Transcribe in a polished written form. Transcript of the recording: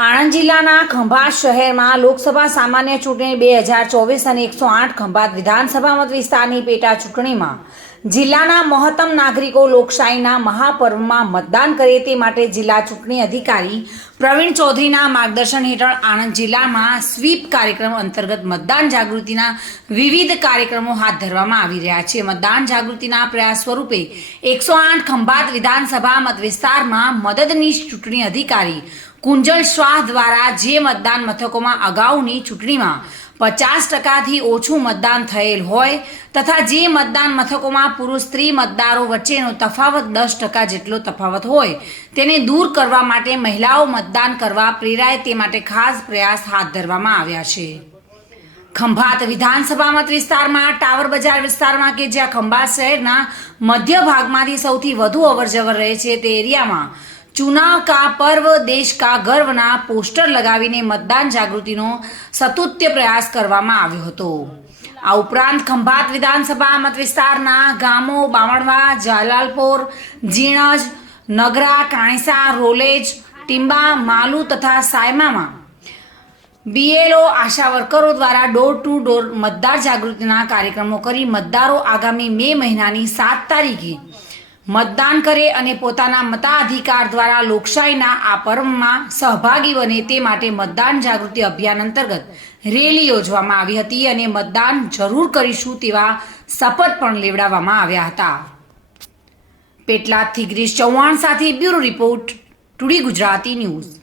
આણંદ જિલ્લાના ખંભાત શહેરમાં લોકસભા સામાન્ય ચૂંટણી 2024 અને 108 ખંભાત વિધાનસભા મત વિસ્તારની પેટા ચૂંટણીમાં જિલ્લાના મહત્તમ નાગરિકો લોકશાહીના મહાપર્વમાં મતદાન કરે તે માટે જિલ્લા ચૂંટણી અધિકારી પ્રવીણ ચૌધરીના માર્ગદર્શન હેઠળ આણંદ જિલ્લામાં સ્વીપ કાર્યક્રમ અંતર્ગત મતદાન જાગૃતિના વિવિધ કાર્યક્રમો હાથ ધરવામાં આવી રહ્યા છે। મતદાન જાગૃતિના પ્રયાસ સ્વરૂપે 108 ખંભાત વિધાનસભા મત વિસ્તારમાં મદદનીશ ચૂંટણી અધિકારી કુંજલ શાહ દ્વારા જે મતદાન મથકોમાં અગાઉની ચૂંટણીમાં 50%થી ઓછું મતદાન થયેલ હોય તથા જે મતદાન મથકોમાં પુરુષ સ્ત્રી મતદારો વચ્ચેનો તફાવત 10% જેટલો તફાવત હોય તેને દૂર કરવા માટે મહિલાઓ મતદાન કરવા પ્રેરાય તે માટે ખાસ પ્રયાસ હાથ ધરવામાં આવ્યા છે। ખંભાત વિધાનસભા મત વિસ્તારમાં ટાવર બજાર વિસ્તારમાં કે જ્યાં ખંભાત શહેરના મધ્ય ભાગમાંથી સૌથી વધુ અવરજવર રહે છે તે એરિયામાં चुनाव का पर्व देश का गर्वના પોસ્ટર લગાવીને મતદાન જાગૃતિનો સતુત્ય પ્રયાસ કરવામાં આવ્યો હતો। આ ઉપરાંત ખંભાત વિધાનસભા મત વિસ્તારના ગામો બામણવા, જલાલપોર, જીણજ, નગરા, કાણીસા, રોલેજ, ટીંબા, માલુ તથા સાયમામાં BLO આશા વર્કરો દ્વારા ડોર ટુ ડોર મતદાર જાગૃતિના કાર્યક્રમો કરી મતદારો આગામી મે મહિનાની 7 તારીખે મતદાન કરે અને પોતાના મતાધિકાર દ્વારા લોકશાહીના આ પર્વમાં સહભાગી બને તે માટે મતદાન જાગૃતિ અભિયાન અંતર્ગત રેલી યોજવામાં આવી હતી અને મતદાન જરૂર કરીશું તેવા શપથ પણ લેવડાવવામાં આવ્યા હતા। પેટલાદથી ગિરીશ ચૌહાણ સાથે bureau report, today Gujarati news.